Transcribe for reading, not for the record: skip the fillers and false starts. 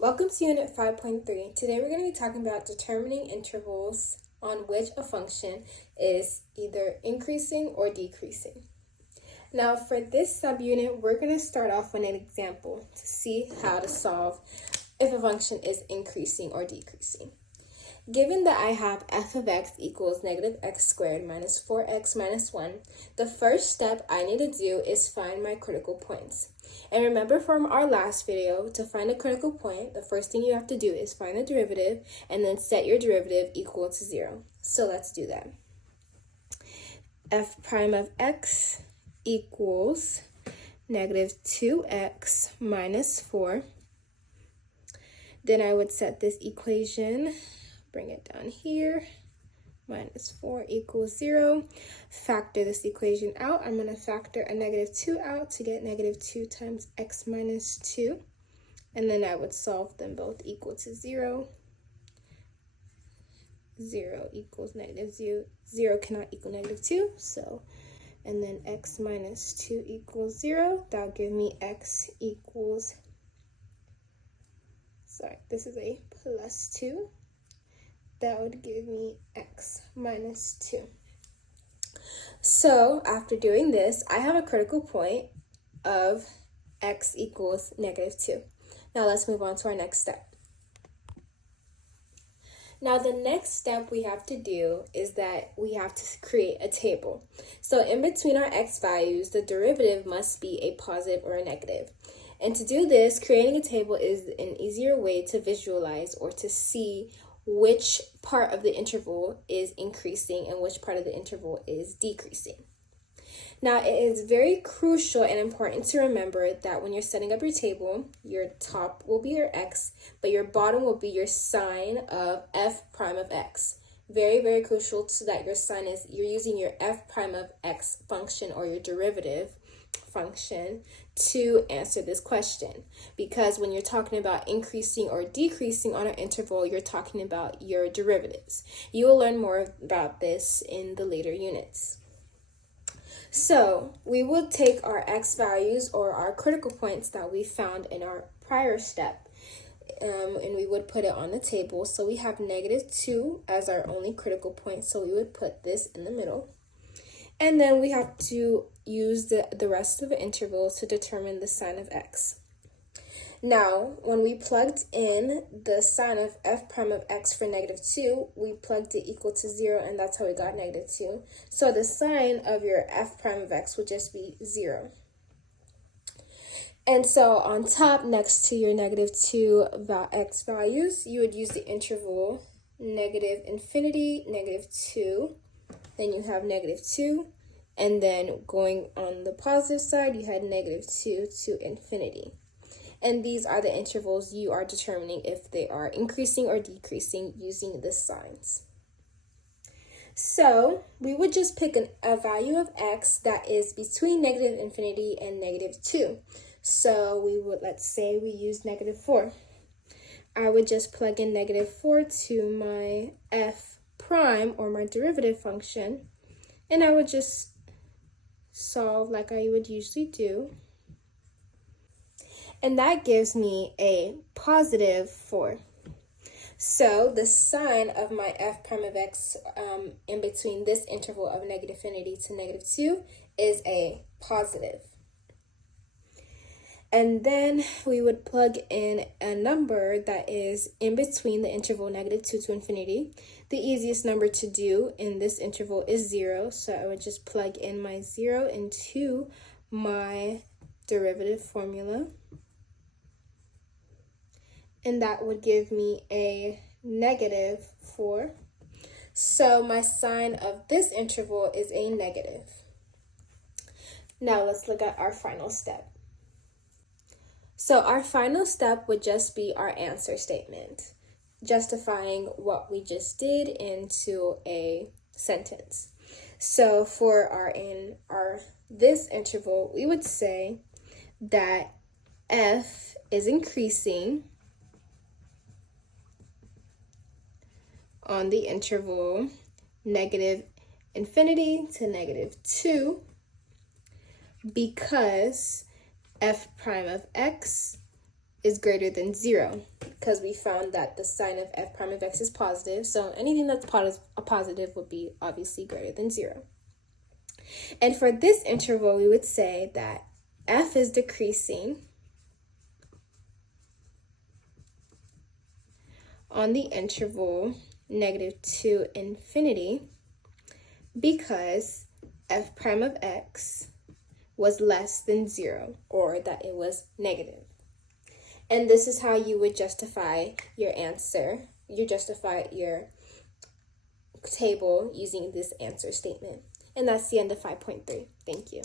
Welcome to Unit 5.3. Today we're going to be talking about determining intervals on which a function is either increasing or decreasing. Now for this subunit, we're going to start off with an example to see how to solve if a function is increasing or decreasing. Given that I have f of x equals negative x squared minus 4x minus 1, the first step I need to do is find my critical points. And remember from our last video, to find a critical point, the first thing you have to do is find the derivative and then set your derivative equal to 0. So let's do that. F prime of x equals negative 2x minus 4. Then I would set this equation, bring it down here, minus 4 equals 0. Factor this equation out. I'm going to factor a negative 2 out to get negative 2 times x minus 2. And then I would solve them both equal to 0. 0 equals negative 0. 0 cannot equal negative 2. So, and then x minus 2 equals 0. That'll give me x equals, this is a plus 2. That would give me x minus 2. So after doing this, I have a critical point of x equals negative 2. Now let's move on to our next step. Now the next step we have to do is that we have to create a table. So in between our x values, the derivative must be a positive or a negative. And to do this, creating a table is an easier way to visualize or to see which part of the interval is increasing and which part of the interval is decreasing. Now, it is very crucial and important to remember that when you're setting up your table, your top will be your x, but your bottom will be your sign of f prime of x. Very, very crucial so that your sign is, you're using your f prime of x function or your derivative function to answer this question, because when you're talking about increasing or decreasing on an interval, you're talking about your derivatives. You will learn more about this in the later units. So we will take our x values or our critical points that we found in our prior step, and we would put it on the table. So we have negative 2 as our only critical point, so we would put this in the middle. And then we have to use the rest of the intervals to determine the sign of x. Now, when we plugged in the sign of f prime of x for negative 2, we plugged it equal to 0, and that's how we got negative 2. So the sign of your f prime of x would just be 0. And so on top, next to your negative 2 x values, you would use the interval negative infinity, negative 2. Then you have negative 2, and then going on the positive side, you had negative 2 to infinity. And these are the intervals you are determining if they are increasing or decreasing using the signs. So we would just pick a value of x that is between negative infinity and negative 2. So we would, let's say we use negative 4. I would just plug in negative 4 to my f prime or my derivative function, and I would just solve like I would usually do, and that gives me a positive 4. So the sign of my f prime of x in between this interval of negative infinity to negative 2 is a positive. And then we would plug in a number that is in between the interval negative 2 to infinity. The easiest number to do in this interval is 0. So I would just plug in my 0 into my derivative formula. And that would give me a negative 4. So my sign of this interval is a negative. Now let's look at our final step. So our final step would just be our answer statement, justifying what we just did into a sentence. So for this interval, we would say that f is increasing on the interval negative infinity to negative 2 because f prime of x is greater than 0, because we found that the sign of f prime of x is positive, so anything that's a positive would be obviously greater than 0. And for this interval, we would say that f is decreasing on the interval -2 infinity because f prime of x was less than 0, or that it was negative. And this is how you would justify your answer. You justify your table using this answer statement. And that's the end of 5.3. Thank you.